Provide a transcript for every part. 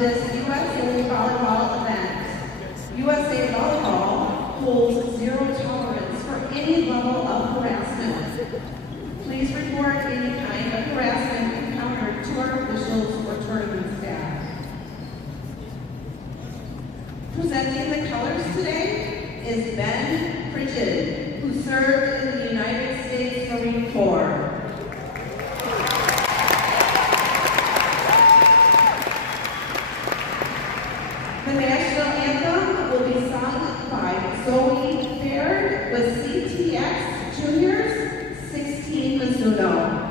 this USA Volleyball event. USA Volleyball holds zero tolerance for any level of harassment. Please report any kind of harassment encountered to our officials or tournament staff. Presenting the colors today is Ben Pritchett, who served in the United States Marine Corps. The national anthem will be sung by Zoe Baird with CTX Juniors 16 Mizuno.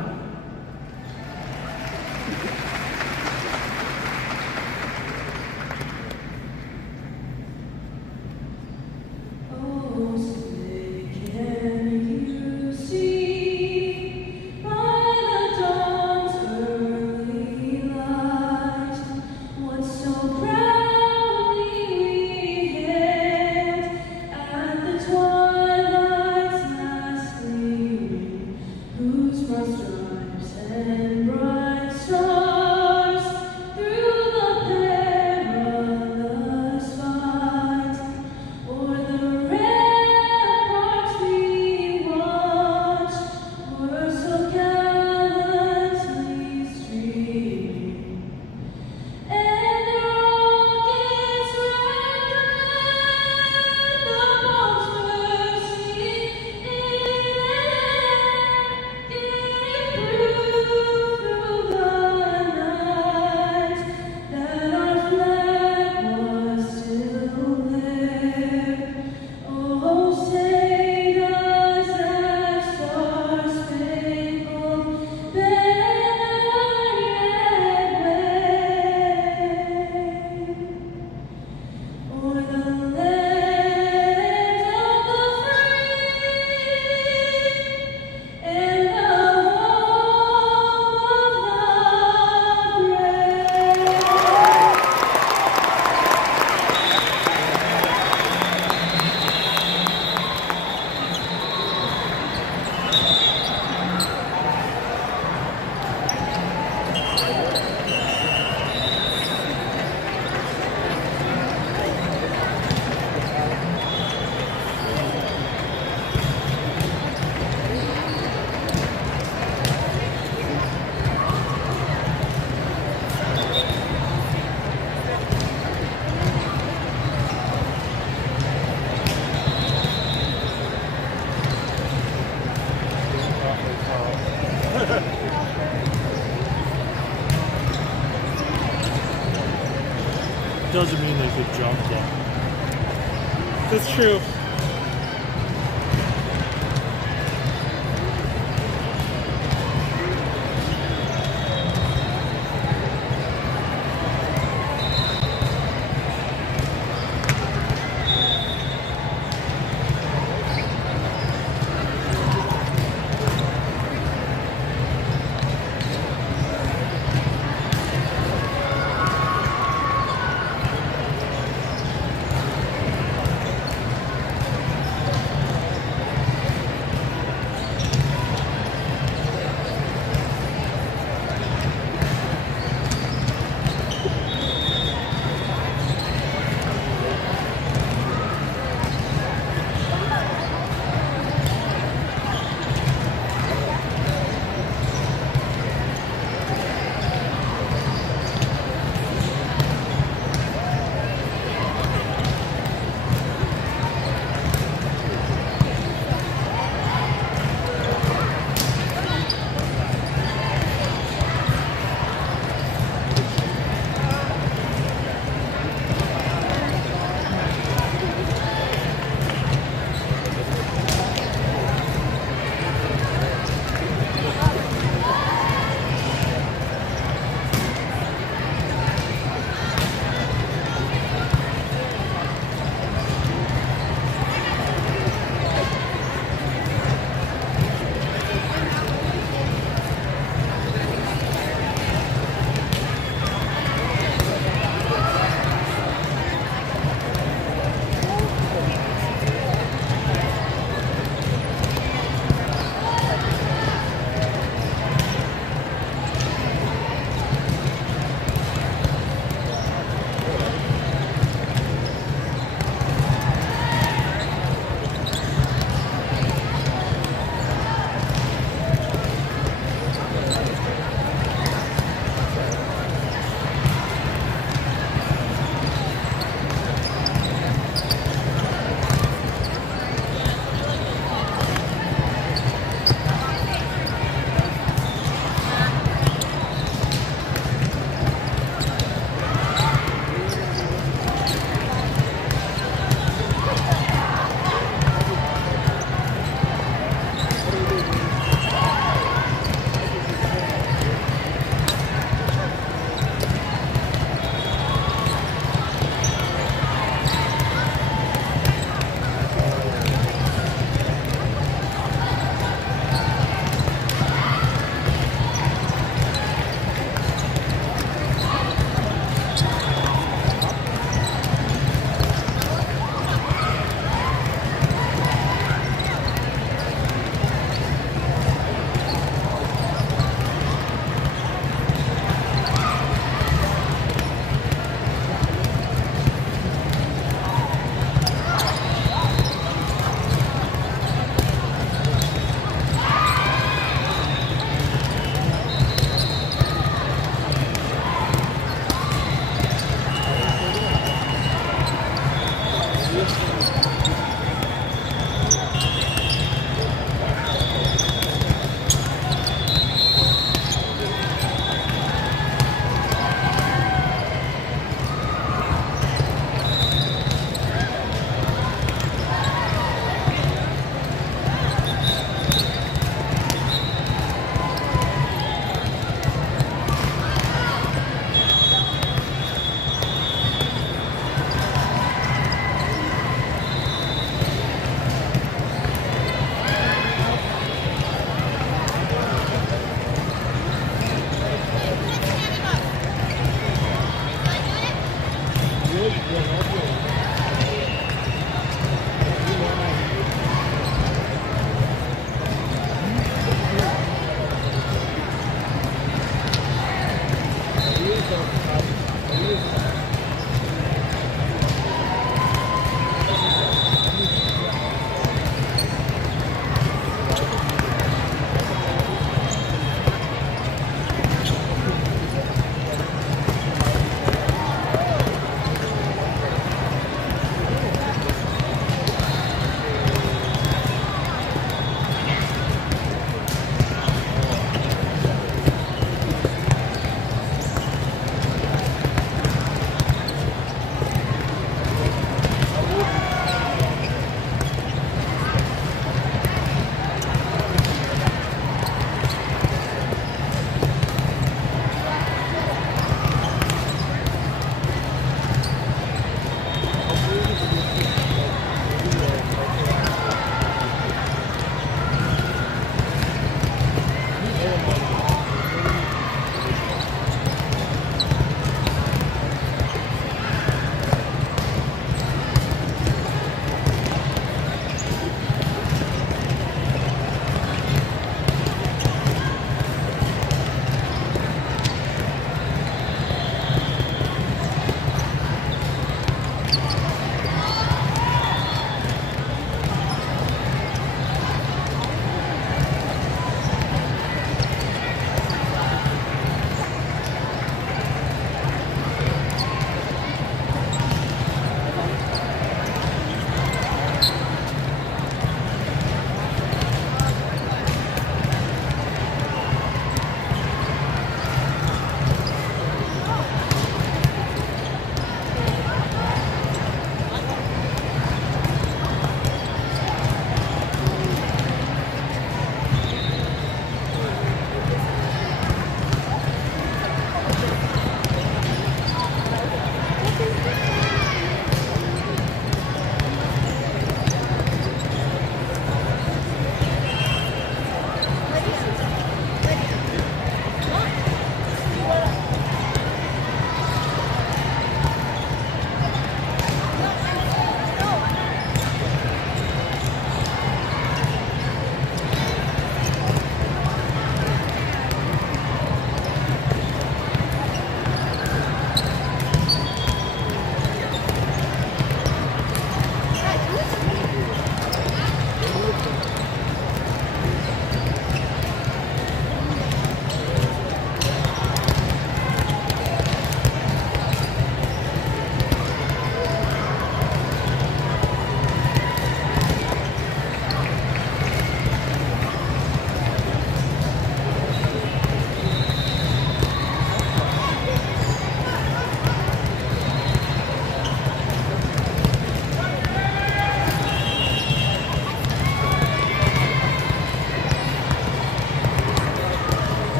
Doesn't mean they could jump though. That's true.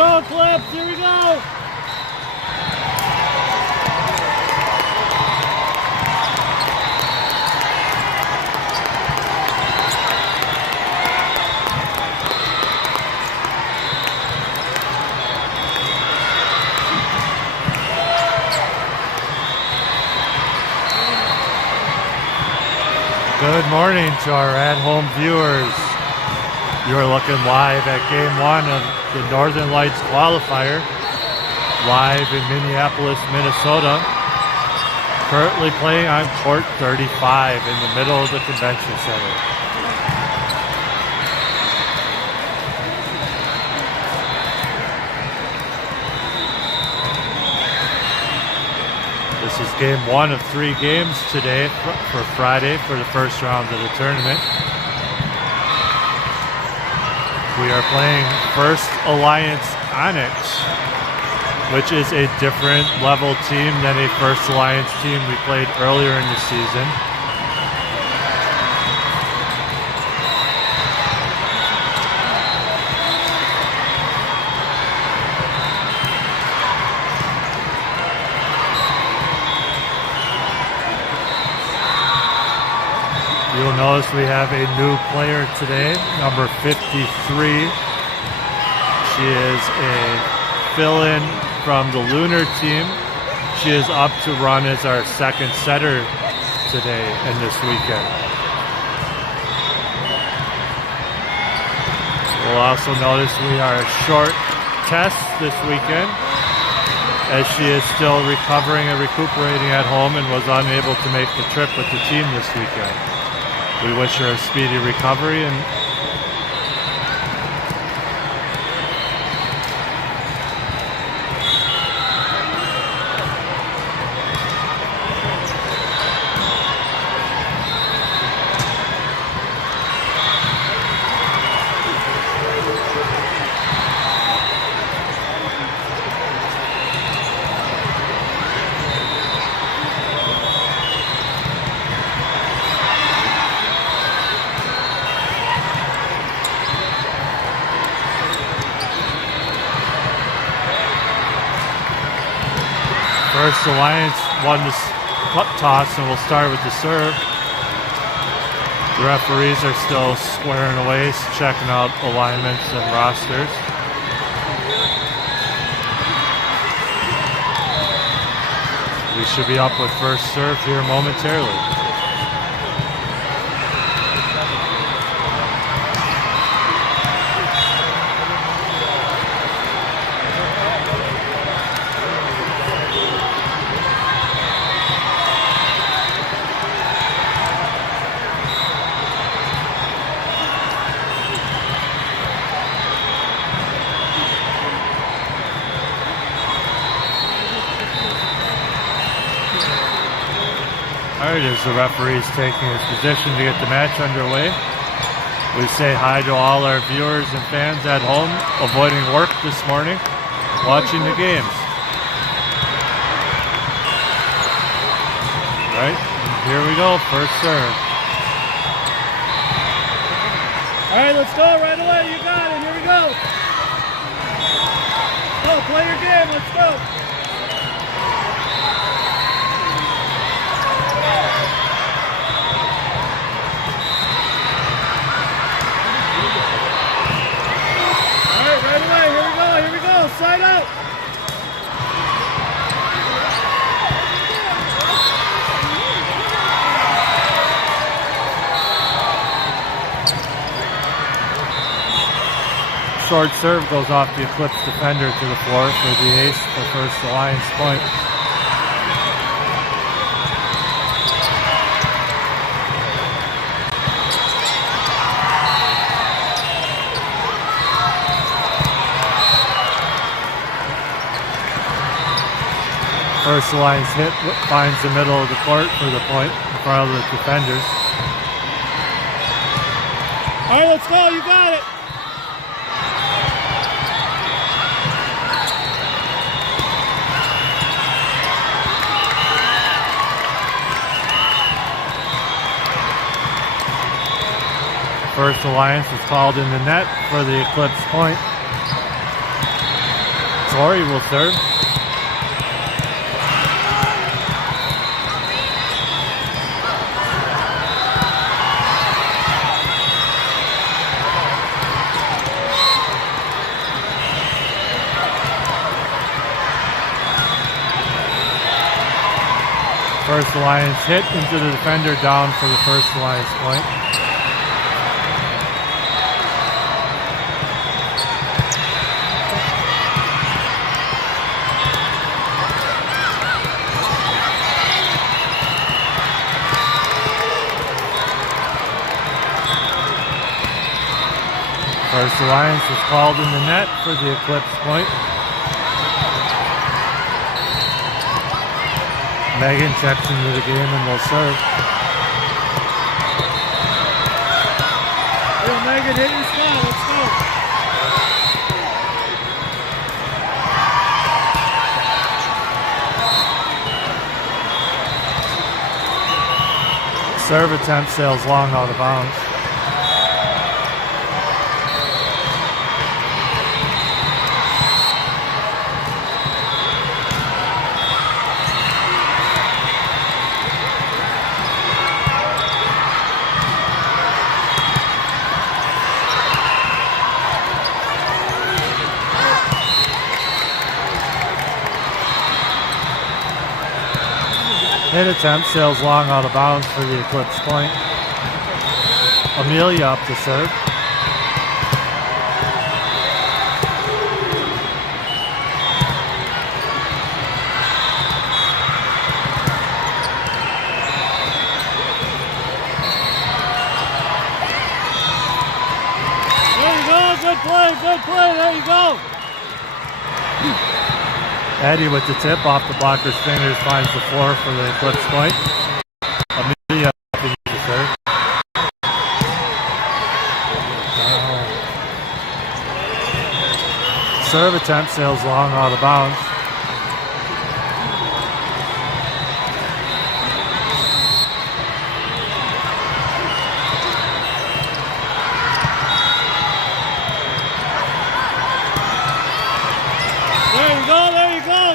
go, Clips. Here we go. Good morning to our at-home viewers. You are looking live at Game 1 of the Northern Lights qualifier, live in Minneapolis, Minnesota. Currently playing on court 35 in the middle of the convention center. This is game 1 of 3 games today for Friday for the first round of the tournament. We are playing First Alliance Onyx, which is a different level team than a First Alliance team we played earlier in the season. You'll notice we have a new player today, number 53. She is a fill-in from the Lunar team. She is up to run as our second setter today and this weekend. We'll also notice we are short test this weekend, as she is still recovering and recuperating at home and was unable to make the trip with the team this weekend. We wish her a speedy recovery and First Alliance won the toss, and we'll start with the serve. The referees are still squaring away, checking out alignments and rosters. We should be up with first serve here momentarily. Alright, as the referee is taking his position to get the match underway, we say hi to all our viewers and fans at home, avoiding work this morning, watching the games. Alright, here we go, first serve. Alright, let's go right away, you got it, here we go. Go, play your game, let's go. Side out! Short serve goes off the Eclipse defender to the floor for the ace for First Alliance point. First Alliance hit finds the middle of the court for the point in front of the defenders. All right, let's go. You got it. First Alliance was called in the net for the Eclipse point. Corey will serve. First Alliance hit into the defender, down for the First Alliance point. First Alliance was called in the net for the Eclipse point. Megan checks into the game and will serve. Yo, Megan, hit your spot. Let's go. Serve attempt sails long out of bounds. Hit attempt sails long out of bounds for the Eclipse point. Amelia up to serve. There you go. Good play. Good play. There you go. Eddie with the tip off the blocker's fingers finds the floor for the Eclipse point. Amelia continues to serve. Serve attempt sails long out of bounds.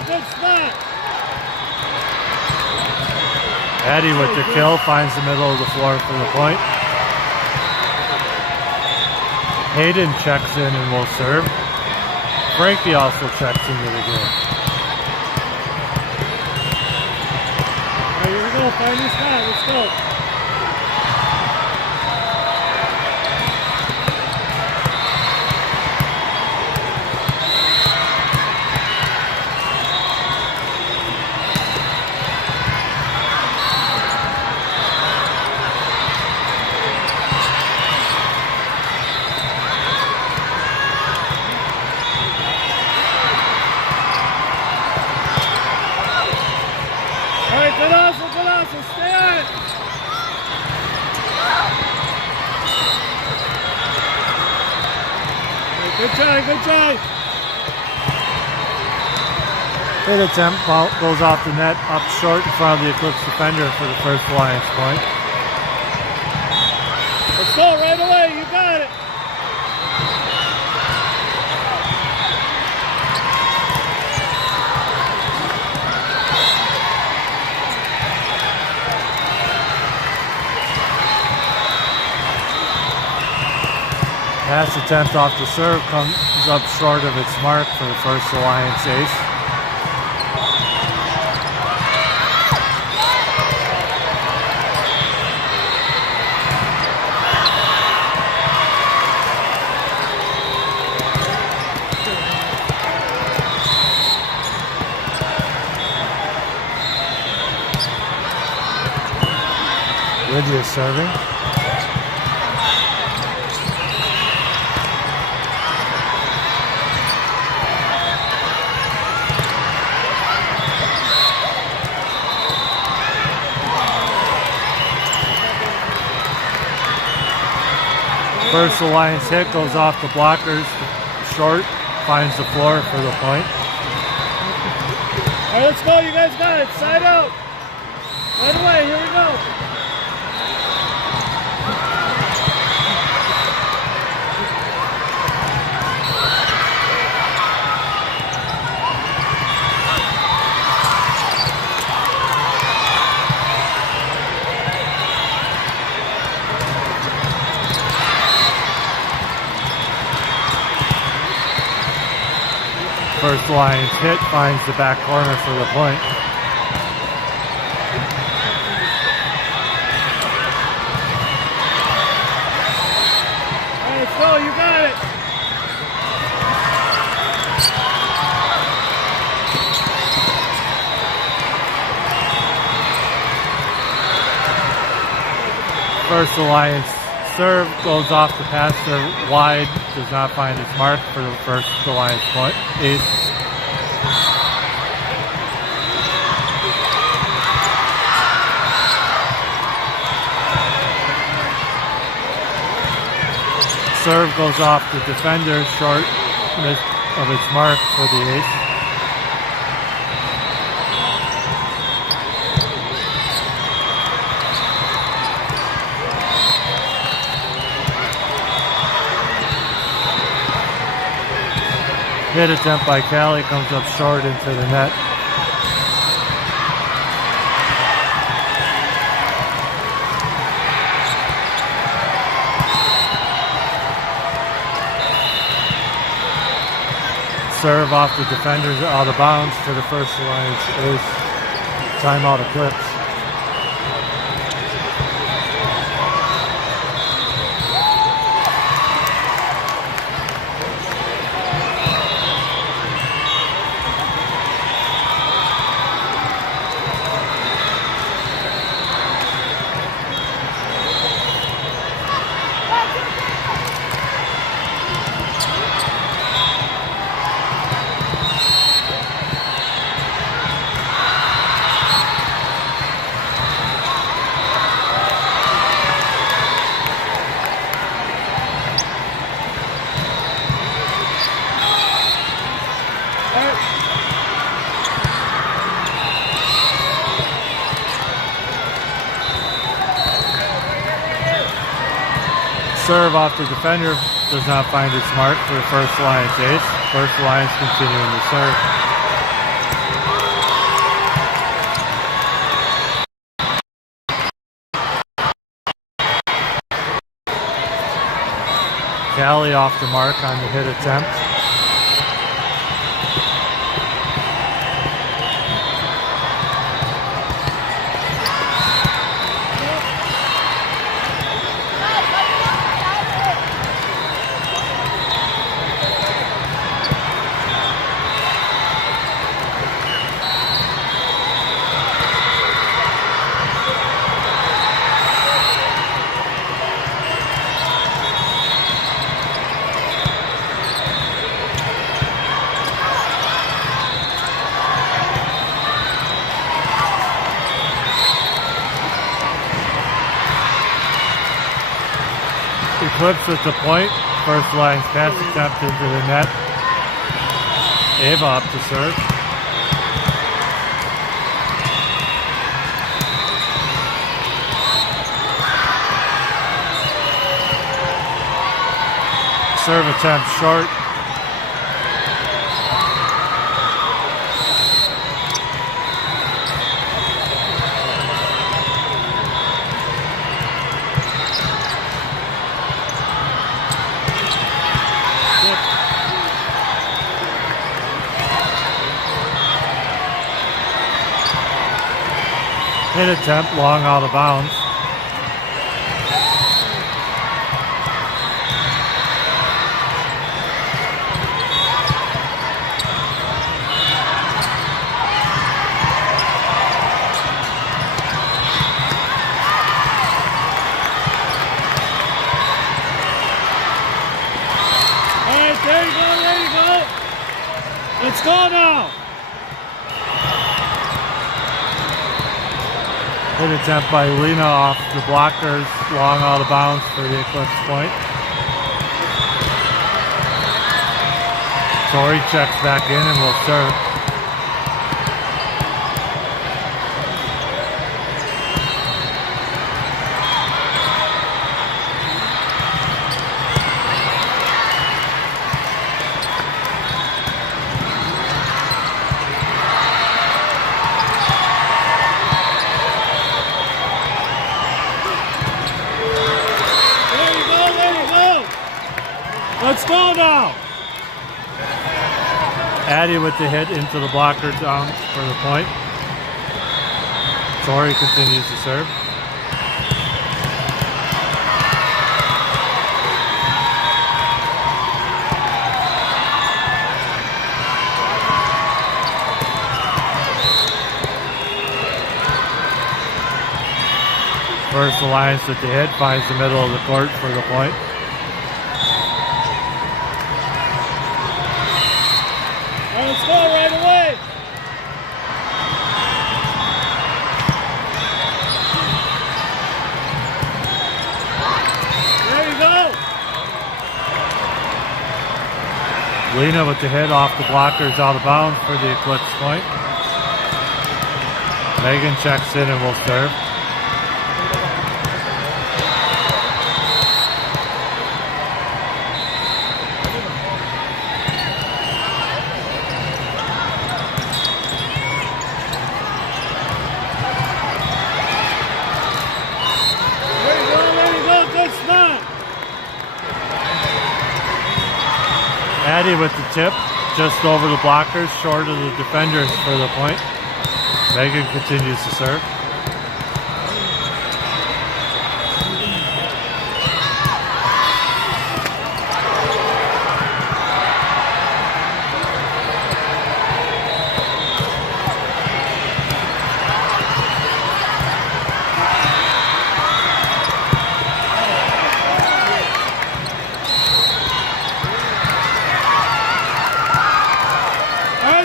Good spot. Eddie with the kill finds the middle of the floor for the point. Hayden checks in and will serve. Frankie also checks into the game. All right, here we go. Find your spot. Let's go. Good hustle, stay on it. Good try, good try. Hit attempt goes off the net, up short in front of the Eclipse defender for the First Alliance point. Let's go right away, you got it. Pass attempt off the serve comes up short of its mark for the First Alliance ace. Lydia serving. First Alliance hit goes off the blockers, short, finds the floor for the point. All right, let's go. You guys got it. Side out. Right away. Here we go. First Alliance hit finds the back corner for the point. All right, let's go. You got it. First Alliance serve goes off the passer wide, does not find its mark for the First Alliance point. Ace. Serve goes off the defender, short of its mark for the ace. Hit attempt by Callie comes up short into the net. Serve off the defenders out of bounds for the First Alliance ace. Timeout Eclipse. Serve off the defender does not find its mark for the First Alliance ace. First Alliance continuing to serve. Callie off the mark on the hit attempt. Eclipse at the point. First Alliance pass attempt into the net. Ava up to serve. Serve attempt short. Hit attempt, long out of bounds. All right, there you go. Let's go now. Hit attempt by Lena off the blockers, long out of bounds for the Eclipse point. Tori checks back in and will serve. Let's go now. Addie with the hit into the blocker down for the point. Tori continues to serve. First Alliance with the hit, finds the middle of the court for the point. Let's go right away. There you go. Lena with the hit off the blockers out of bounds for the Eclipse point. Megan checks in and will serve. Addie with the tip, just over the blockers, short of the defenders for the point. Megan continues to serve.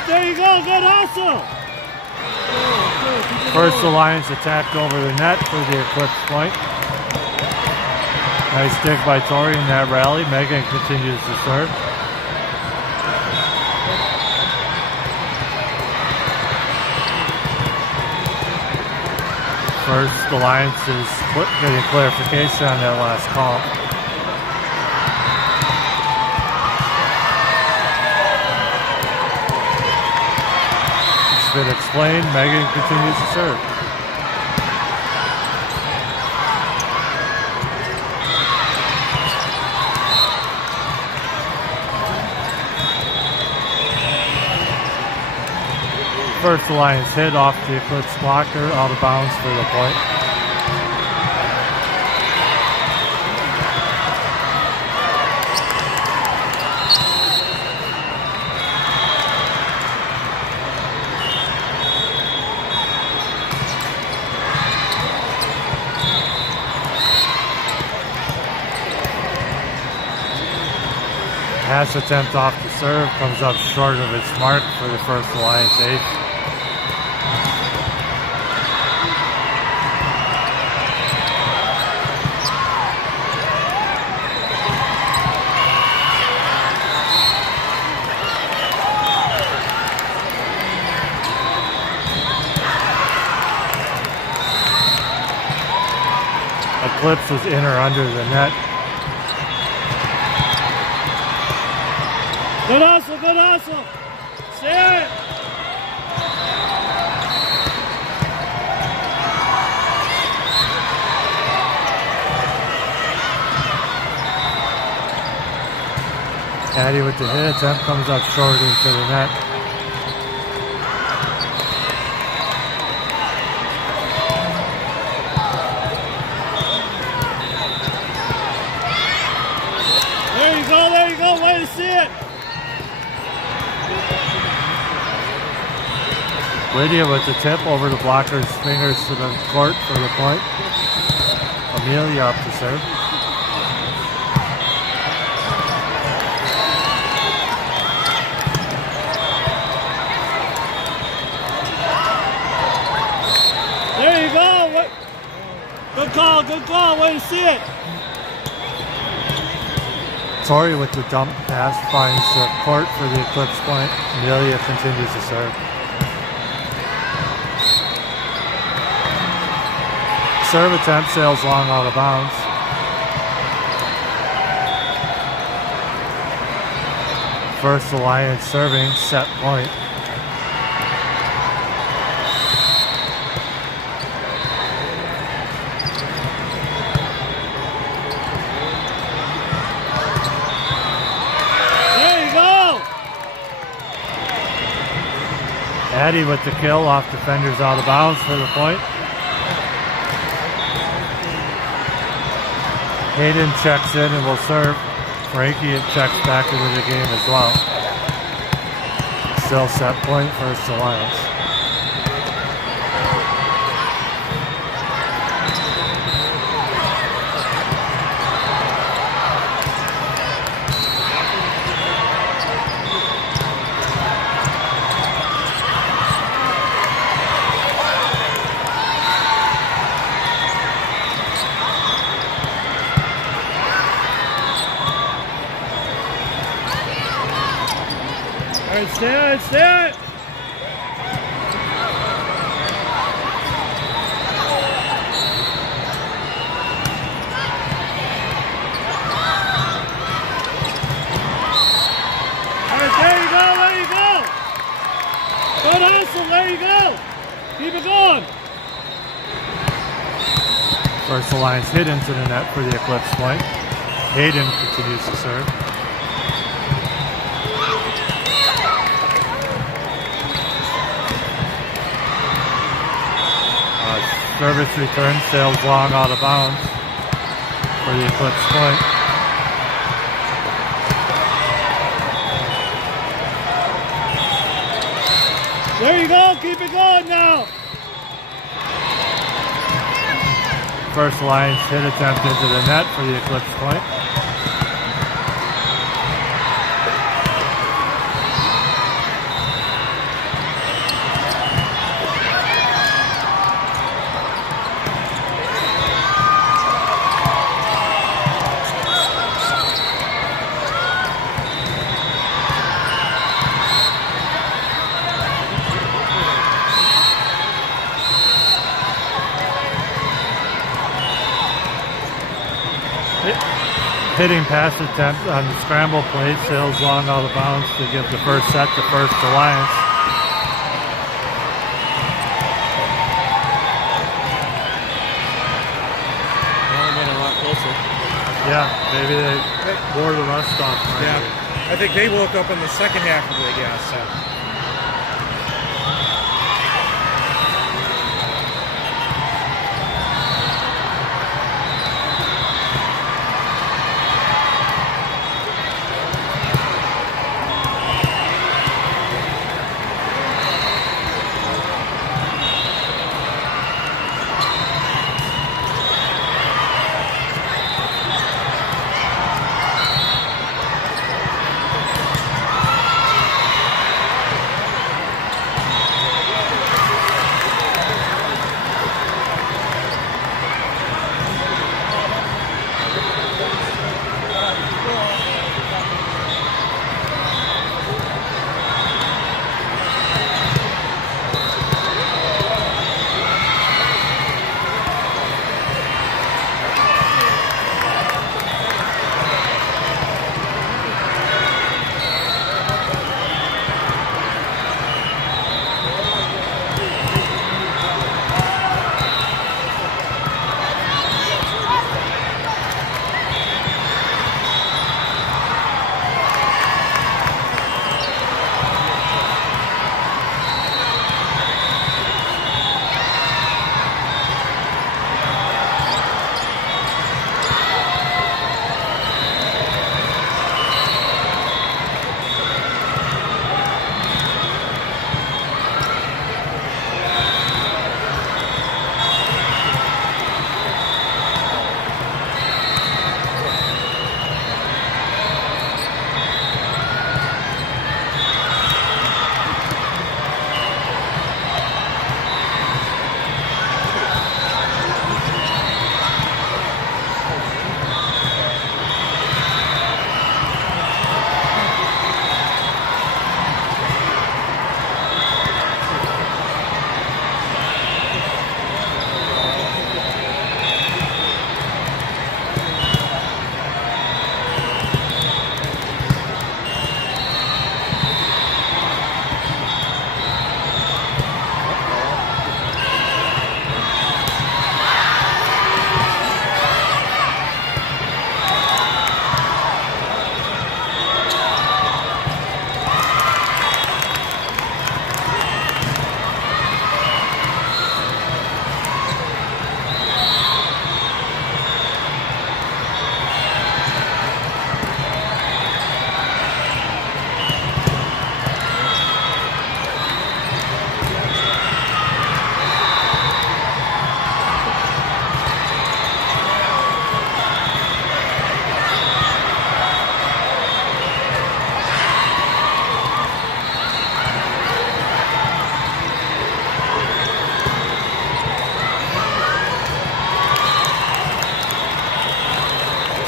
There you go, good hustle. First Alliance attacked over the net for the Eclipse point. Nice dig by Tori in that rally. Megan continues to serve. First Alliance is getting clarification on that last call. Been explained. Megan continues to serve. First Alliance hit off the Eclipse blocker, out of bounds for the point. Pass attempt off the serve comes up short of its mark for the First Alliance ace. Eclipse was in or under the net. Good hustle, good hustle. Stay it. Addie with the hit attempt comes up short into the net. There you go, way to see it. Lydia with the tip over the blocker's fingers to the court for the point. Amelia up to serve. There you go. Good call, way to see it. Tori with the dump pass finds the court for the Eclipse point. Amelia continues to serve. Serve attempt sails long out of bounds. First Alliance serving, set point. Addy with the kill off defenders out of bounds for the point. Hayden checks in and will serve. Frankie checks back into the game as well. Still set point First Alliance. All right, stay on it, stay on it. All right, there you go, there you go. Don't hustle, there you go. Keep it going. First Alliance hit into the net for the Eclipse point. Hayden continues to serve. Service return sails long out of bounds for the Eclipse point. There you go, keep it going now. First Alliance hit attempt into the net for the Eclipse point. Hitting pass attempt on the scramble play, sails long out of bounds to give the first set to First Alliance. Well, a lot closer. Yeah, maybe they wore the rust off. Yeah, I think they woke up in the second half of the gas set.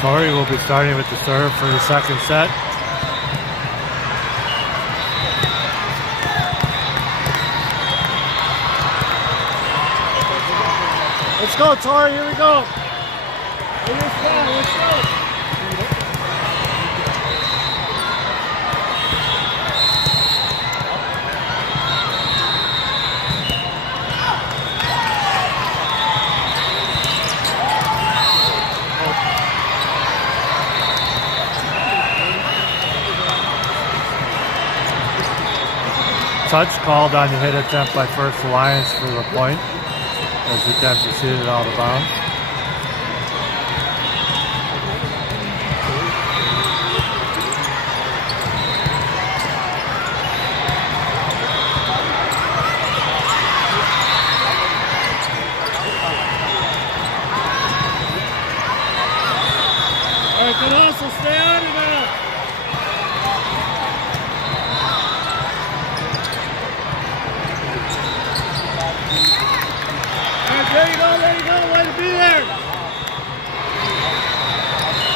Tori will be starting with the serve for the second set. Let's go, Tori. Here we go. Let's go. Touch called on the hit attempt by First Alliance for the point as the attempt is hit out of bounds. All right, can also stay on it now. There you go, way to be there.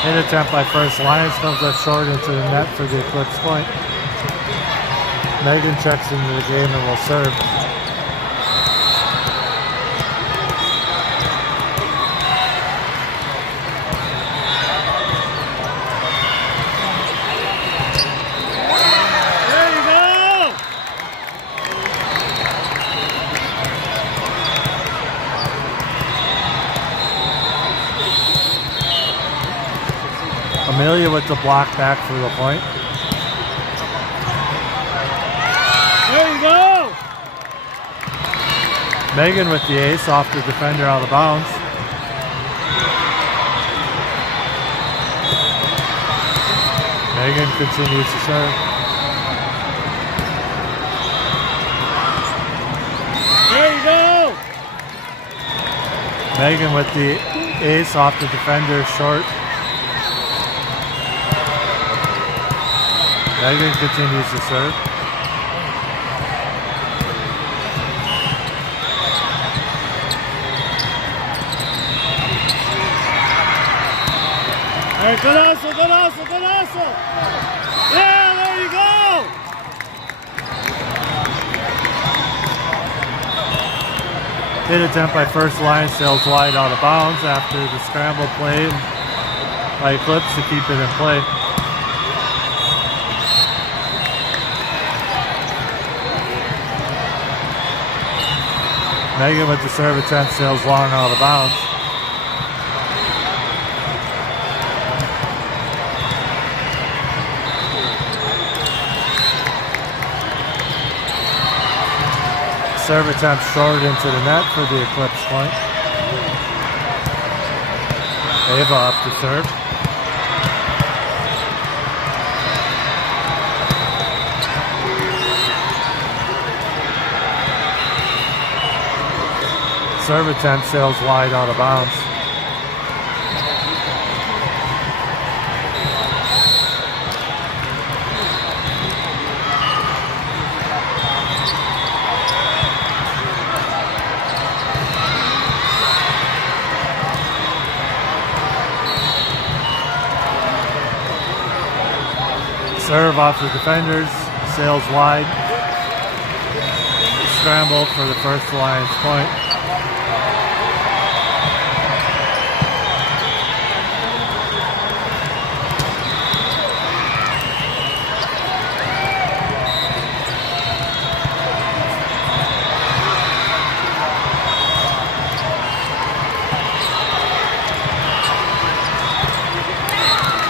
Hit attempt by First Alliance comes up short into the net for the Eclipse point. Megan checks into the game and will serve. There you go. Amelia with the block back for the point. There you go. Megan with the ace off the defender out of bounds. Megan continues to serve. There you go. Megan with the ace off the defender short. Megan continues to serve. All right, good hustle, good hustle, good hustle. Yeah, there you go. Hit attempt by First Alliance sails wide out of bounds after the scramble play by Eclipse to keep it in play. Megan with the serve attempt sails long out of bounds. Serve attempt short into the net for the Eclipse point. Ava up to serve. Serve attempt sails wide out of bounds. Serve off the defenders, sails wide. Scramble for the First Alliance point.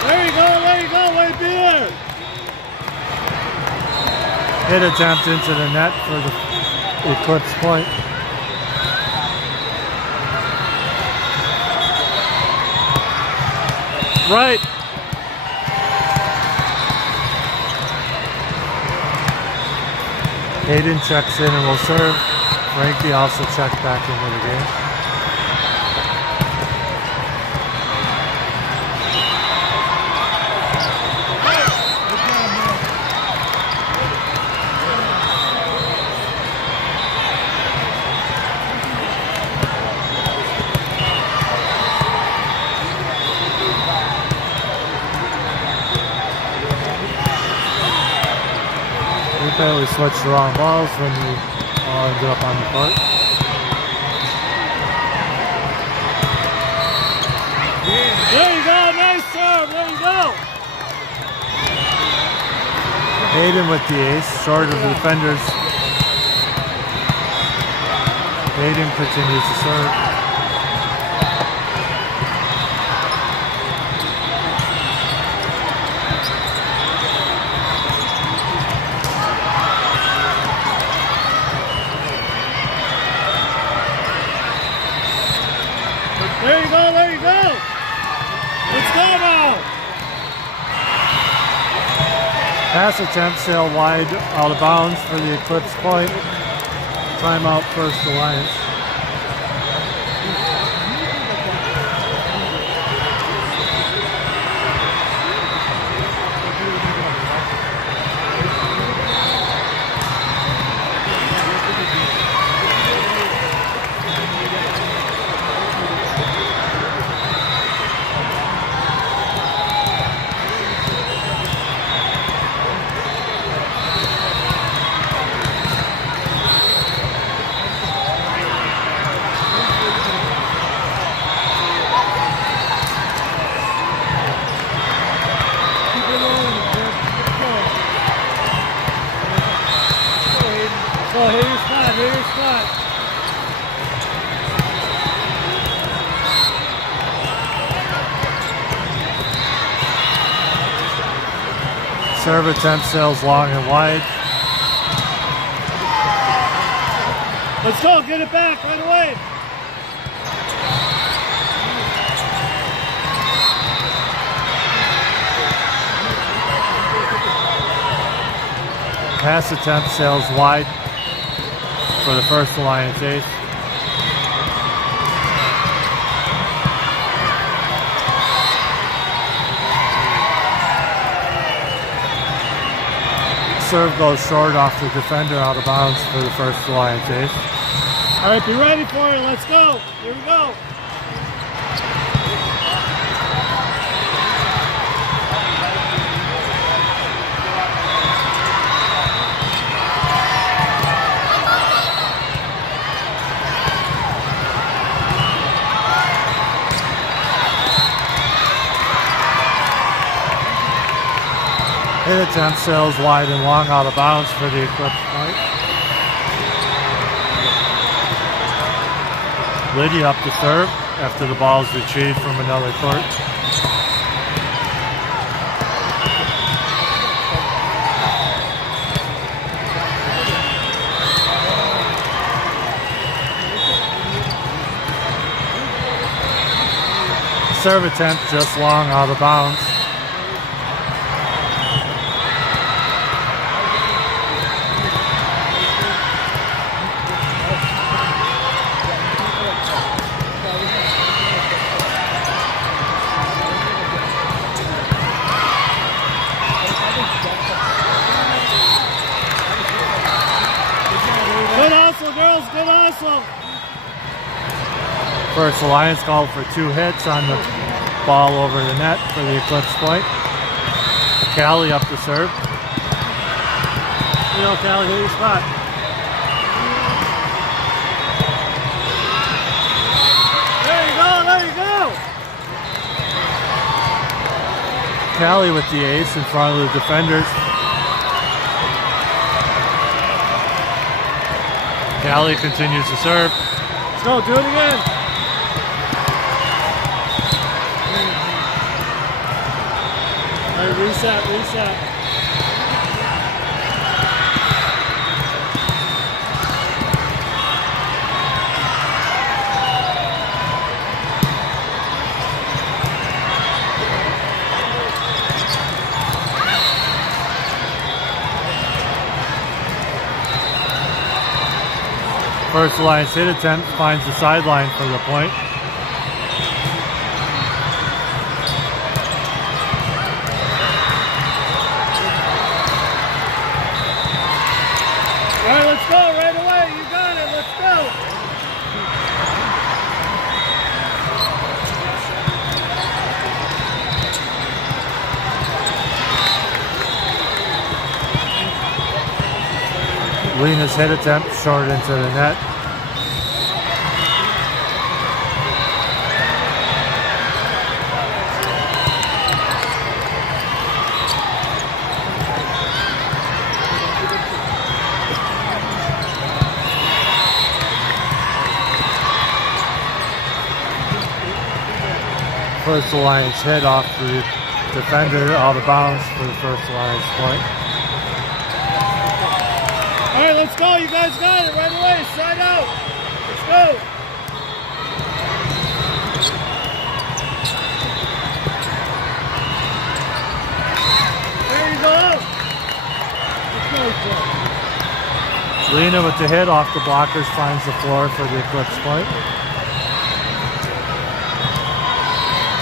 There you go, way to be there. Hit attempt into the net for the Eclipse point. Right. Hayden checks in and will serve. Frankie also checked back into the game. We apparently switched the wrong balls when we all ended up on the court. There you go, nice serve, there you go. Hayden with the ace, short of the defenders. Hayden continues to serve. There you go, there you go. Let's go now. Pass attempt sailed wide out of bounds for the Eclipse point. Timeout First Alliance. So hit your spot, hit your spot. Serve attempt sails long and wide. Let's go, get it back right away. Pass attempt sails wide for the First Alliance ace. Serve goes short off the defender out of bounds for the First Alliance ace. All right, be ready for it. Let's go. Here we go. Hit attempt sails wide and long out of bounds for the Eclipse point. Lydia up to serve after the ball is retrieved from another court. Serve attempt just long out of bounds. Good hustle, girls. Good hustle. First Alliance called for 2 hits on the ball over the net for the Eclipse point. Callie up to serve. You know, Callie, hit your spot. There you go, there you go. Callie with the ace in front of the defenders. Callie continues to serve. Let's go, do it again. All right, reset, reset. First Alliance hit attempt finds the sideline for the point. All right, let's go right away. You got it. Let's go. Lena's hit attempt short into the net. First Alliance hit off the defender out of bounds for the First Alliance point. All right, let's go. You guys got it right away. Side out. Let's go. There you go. Let's go, Lena with the hit off the blockers finds the floor for the Eclipse point.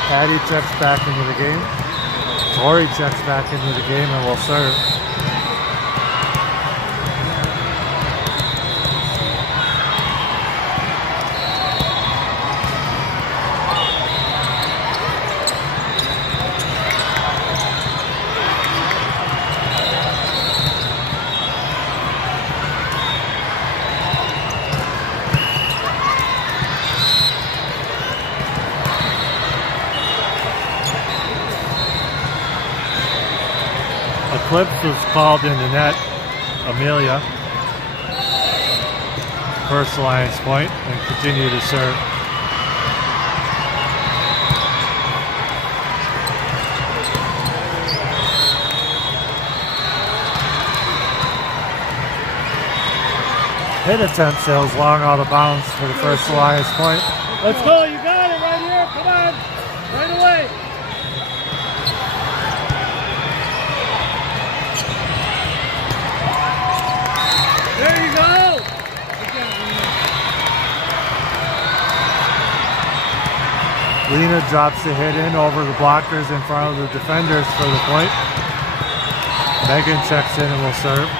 Patty checks back into the game. Tori checks back into the game and will serve. Eclipse was called in the net. Amelia. First Alliance point and continue to serve. Hit attempt sails long out of bounds for the First Alliance point. Let's go. You got it right here. Come on. Right away. There you go. Lena drops the hit in over the blockers in front of the defenders for the point. Megan checks in and will serve.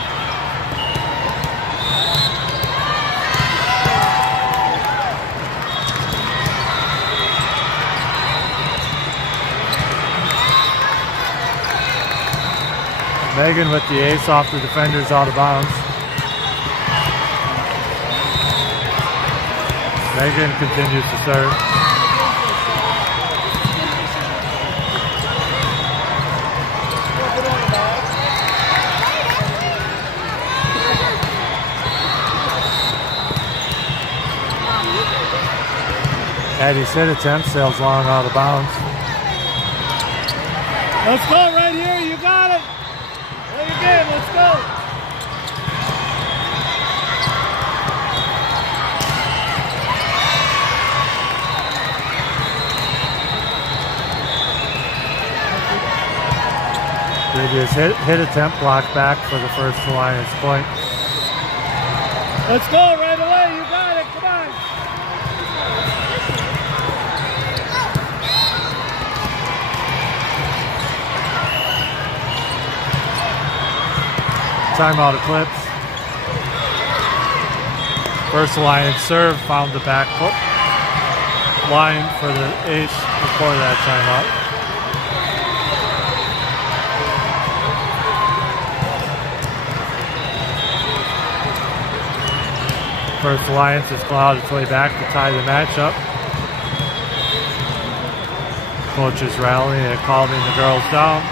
Megan with the ace off the defenders out of bounds. Megan continues to serve. Patty's hit attempt sails long out of bounds. Let's go right here. You got it. Play your game. Let's go. Previous hit attempt blocked back for the First Alliance point. Let's go right away. You got it. Come on. Timeout Eclipse. First Alliance serve found the back foot line for the ace before that timeout. First Alliance has clawed its way back to tie the matchup. Coaches rallying and calming the girls down.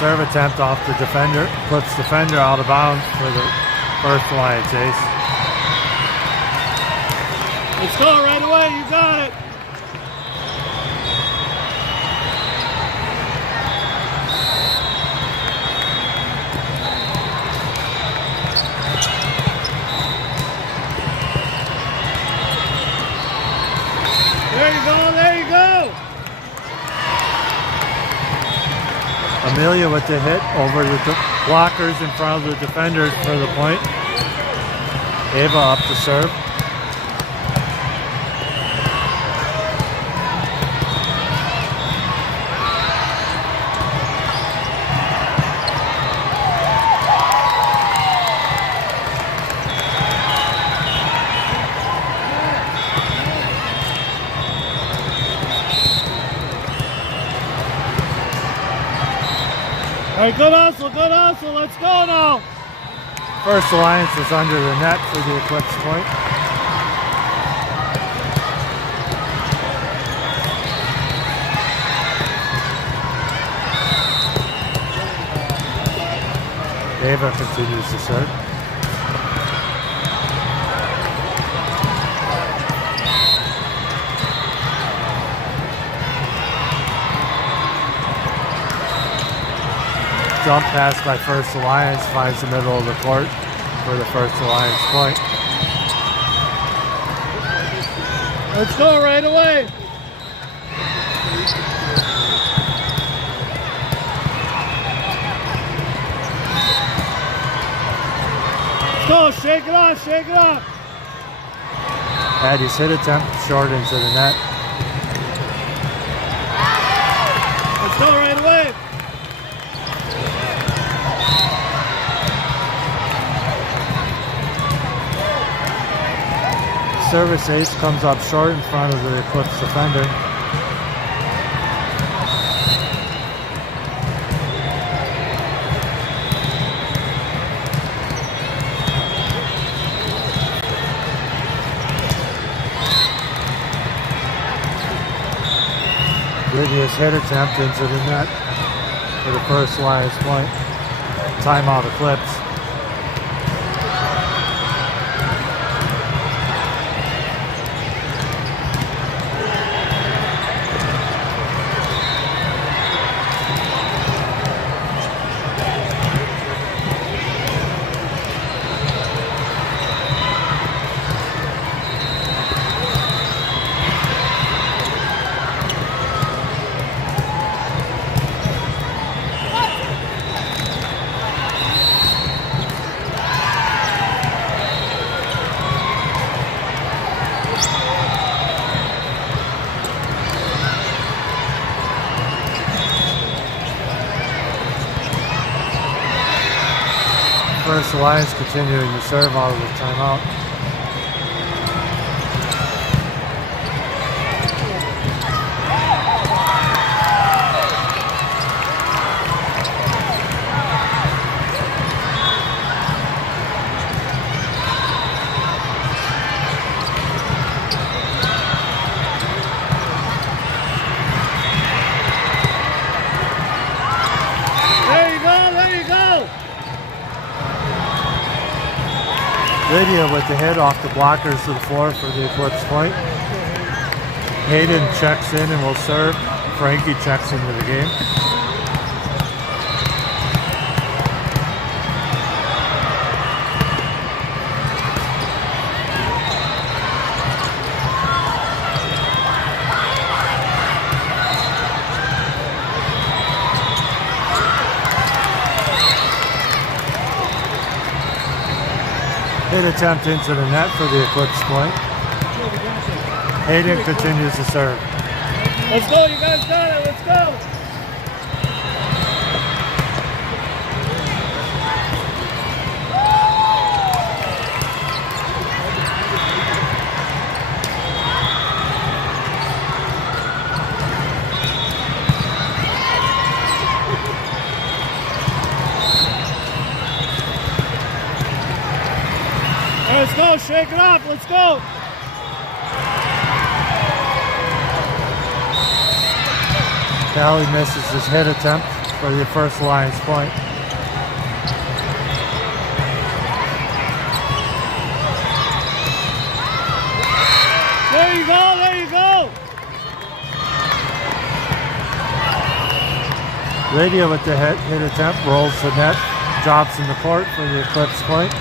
Serve attempt off the defender, puts defender out of bounds for the First Alliance ace. Let's go right away. You got it. There you go. There you go. Amelia with the hit over the blockers in front of the defenders for the point. Ava up to serve. right, good hustle, good hustle. Let's go now. First Alliance is under the net for the Eclipse point. Ava continues to serve. Jump pass by First Alliance finds the middle of the court for the First Alliance point. Let's go right away. Let's go, shake it off, shake it off. Addie's hit attempt short into the net. Let's go right away. Service ace comes up short in front of the Eclipse defender. Lydia's hit attempt into the net for the First Alliance point. Timeout Eclipse. First Alliance continuing to serve out of the timeout. Lydia with the hit off the blockers to the floor for the Eclipse point. Hayden checks in and will serve. Frankie checks into the game. Hit attempt into the net for the Eclipse point. Hayden continues to serve. Let's go, you guys got it, let's go. Let's go, shake it up, let's go. Callie misses his hit attempt for the First Alliance point. There you go, there you go. Lydia with the hit attempt rolls the net, drops in the court for the Eclipse point.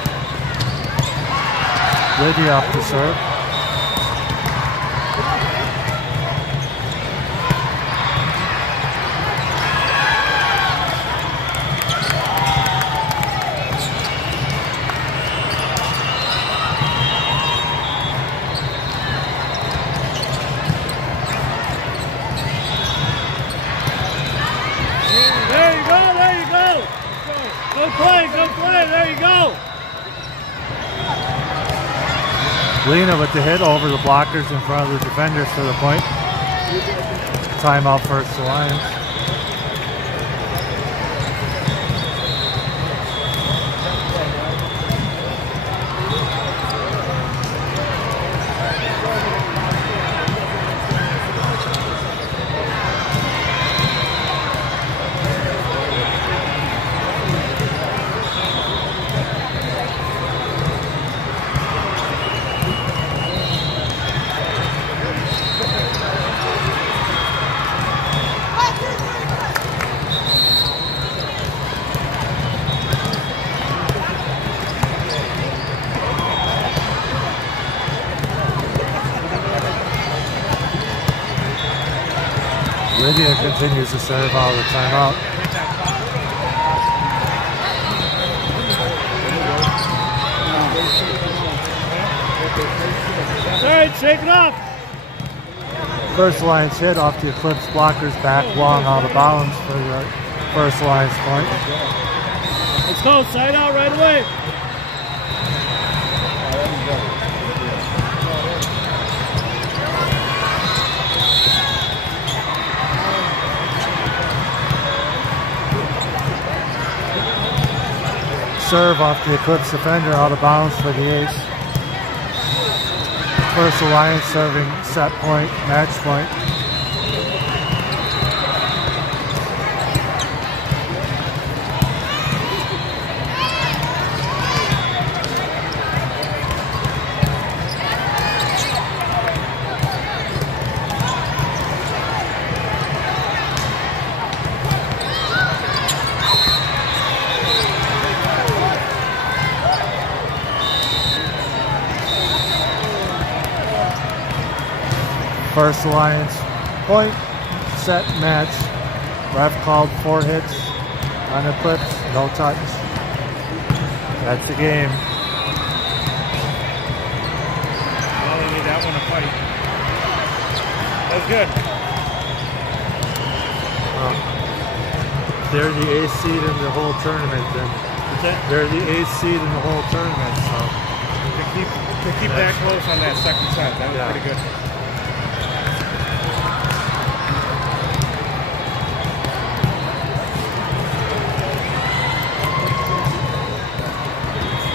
Lydia up to serve. There you go, there you go. Good play, there you go. Lena with the hit over the blockers in front of the defenders for the point. Timeout First Alliance. Lydia continues to serve out of the timeout. All right, shake it off. First Alliance hit off the Eclipse blockers back long out of bounds for the First Alliance point. Let's go, side out right away. Serve off the Eclipse defender out of bounds for the ace. First Alliance serving set point, match point. First Alliance point, set, match. Ref called 4 hits on Eclipse, no touch. That's the game. Well, they need that one to fight. That was good. They're the ace seed in the whole tournament then. What's that? They're the ace seed in the whole tournament, so. To keep that close on that second set, that was pretty good.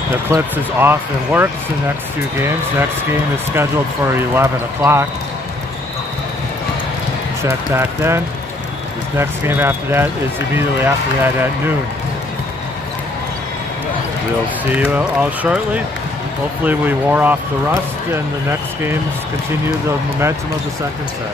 The Eclipse is off and works the next 2 games. Next game is scheduled for 11 o'clock. Check back then. This next game after that is immediately after that at noon. We'll see you all shortly. Hopefully we wore off the rust and the next games continue the momentum of the second set.